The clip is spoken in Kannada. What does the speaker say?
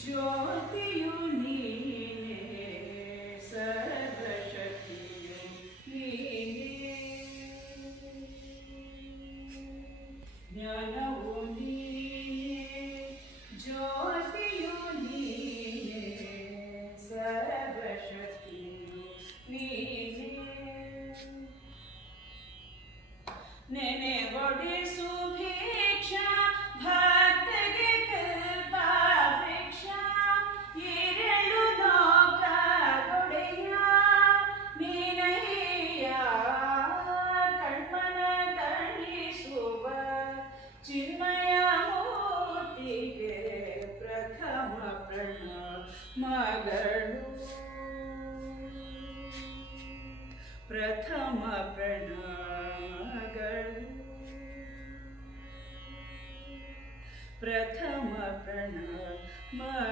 ಜ್ಯೋತಿಯು ನೀನೆ ಸರ್ವಶಕ್ತಿಯು ನೀನೆ ಜ್ಞಾನವು ನೀನೆ ಜ್ಯೋತಿಯು ನೀನೆ ಸರ್ವಶಕ್ತಿಯು ನೀನೆ ನೆನೆಗೊಡಿಸು ಭಿಕ್ಷಾ ಭಕ್ತಗೆ ಕಲ್ಪಾವೃಕ್ಷ ಏರಳು ಲೋಕದೊಡೆಯ ನೀನಯ್ಯ ಕಣ್ಮನ ಕಣಿಸುವ ಚಿನ್ಮಯ ಮೂರ್ತಿಗೆ ಪ್ರಥಮ ಪ್ರಣಮಗಳು ಪ್ರಥಮ ಪ್ರಣಮಗಳು ಪ್ರಥಮ ಪ್ರಣಮಗಳು